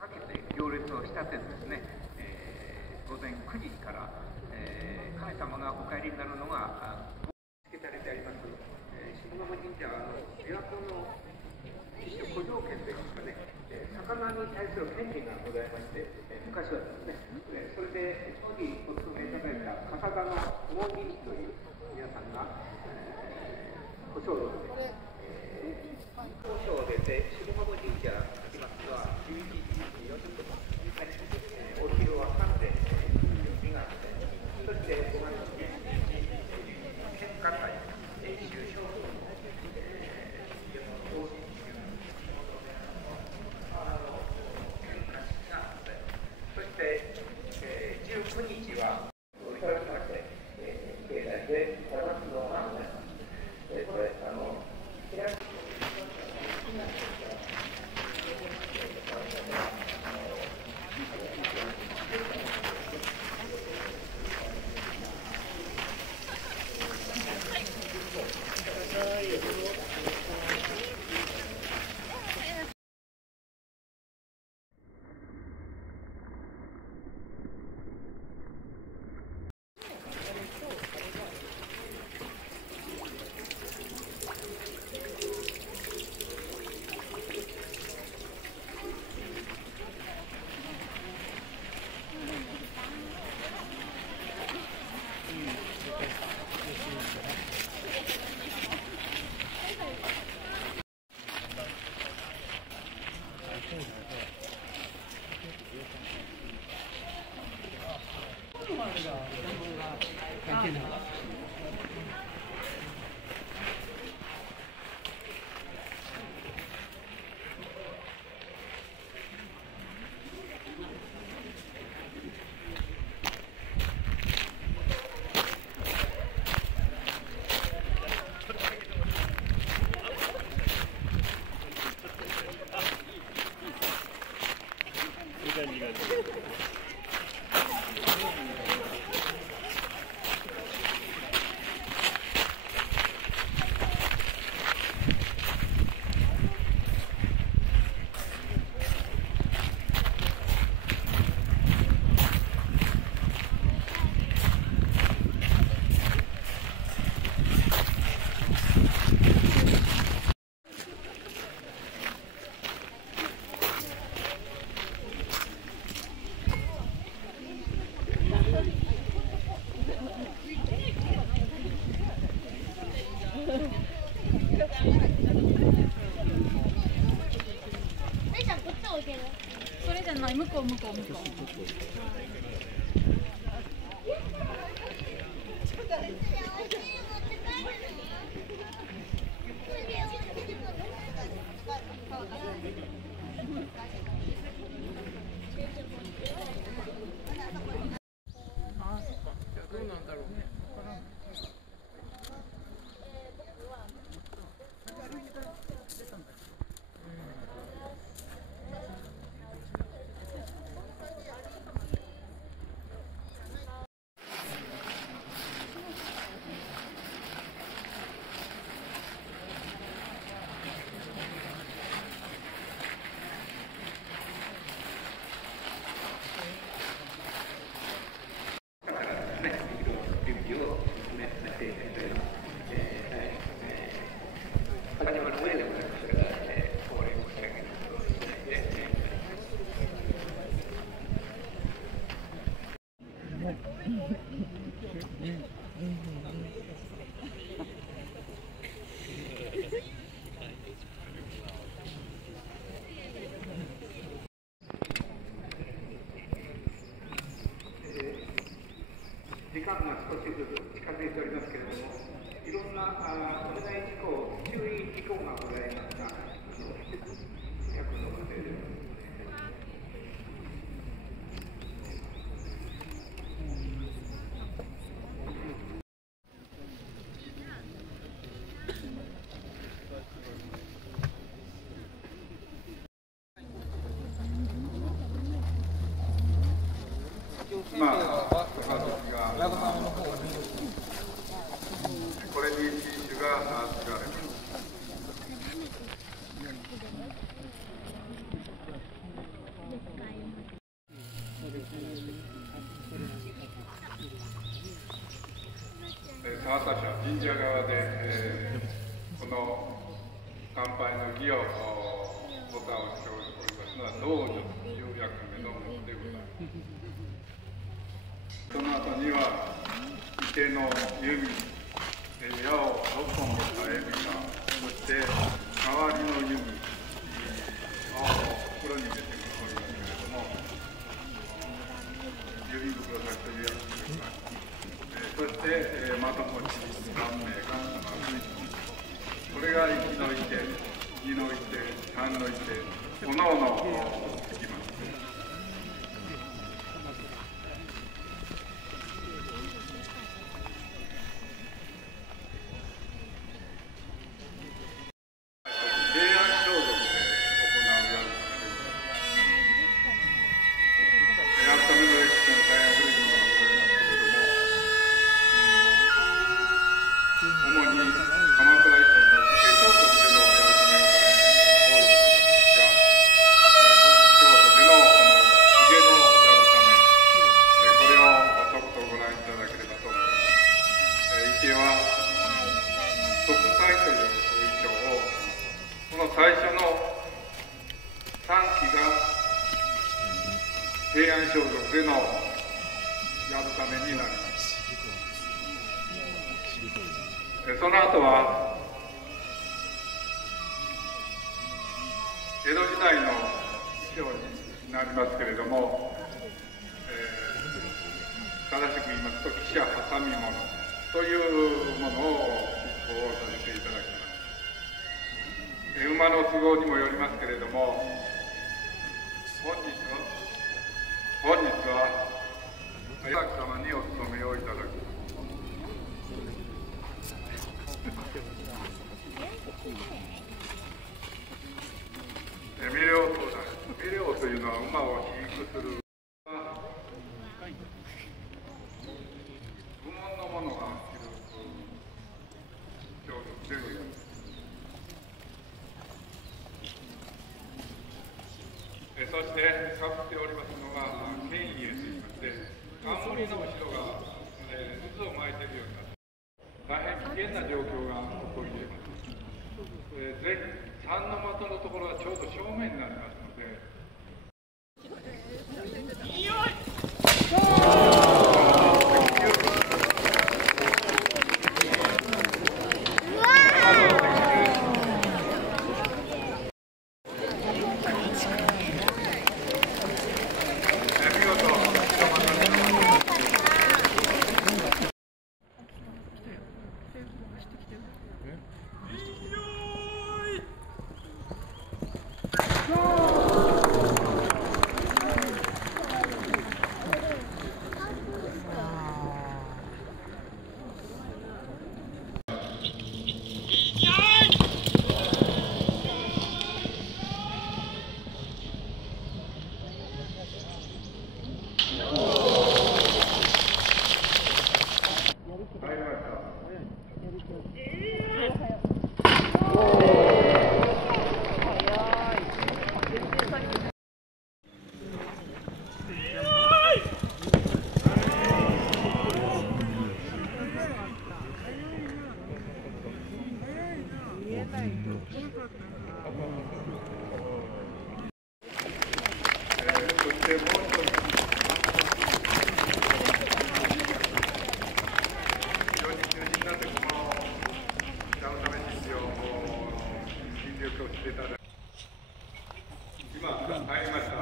かけて行列をしたてですね、午前9時から、神様がお帰りになるのがつけられてあります。下鴨神社は琵琶湖の一種古条件といいますかね、魚に対する権利がございまして、昔はですね、それで当時お勤めいただいた笠田の大喜利という皆さんが、小姓をですね、交渉を出て下鴨神社に来ますのは11時40分、お昼は3で準備があって、そして5月に献花会、終章のそして19日はそれまして境内でお活動がございます。これそれじゃない、向こう。ああ、そっか。じゃあどうなんだろうね。準備を進めていただきます。少しずつ近づいておりますけれども、いろんなお願い事項、注意事項がございますが、約のまでです。まあ、親御さんの方にこれに品種が使われます。田畑社神社側で、この乾杯の儀をボタンをしておりますのは道女という役目のものでございます。その後には池の弓、矢を6本持ったエビが、そして周りの弓を袋に入れておりますけれども、弓袋咲きというやつですが、そして的持ち3名がこれが1の池、2の池、3の池、おのおのつきます。最初の3期が平安装束でのやぶためになります。その後は江戸時代の衣装になりますけれども、正しく言いますと汽車挟み物というものを執行させていただきます。馬の都合にもよりますけれども、本日は岩木様にお務めをいただきます。メレオとだ。メレオというのは馬を飼育する部門の者が着る装束でございます。そしてかぶっておりますのが剣家といいまして、冠の後ろが渦を巻いているようになって大変危険な状況が起こり得ます。で、3の的のところはちょうど正面になりますので、今入りました。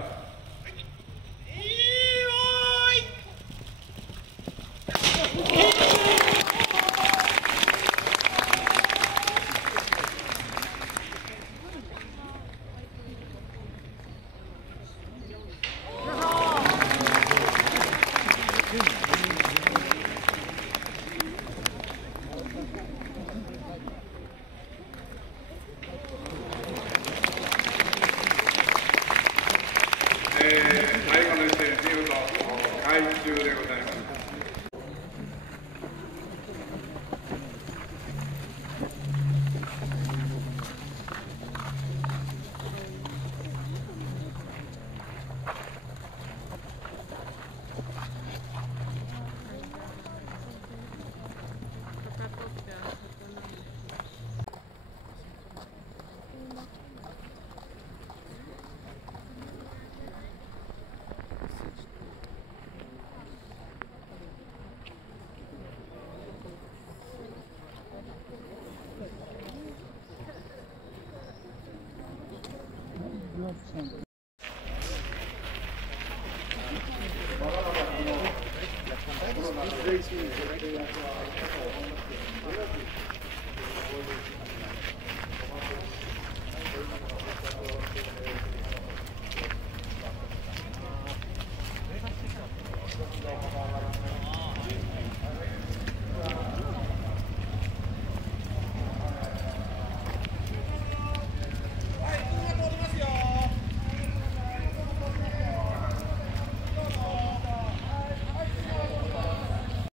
コロナの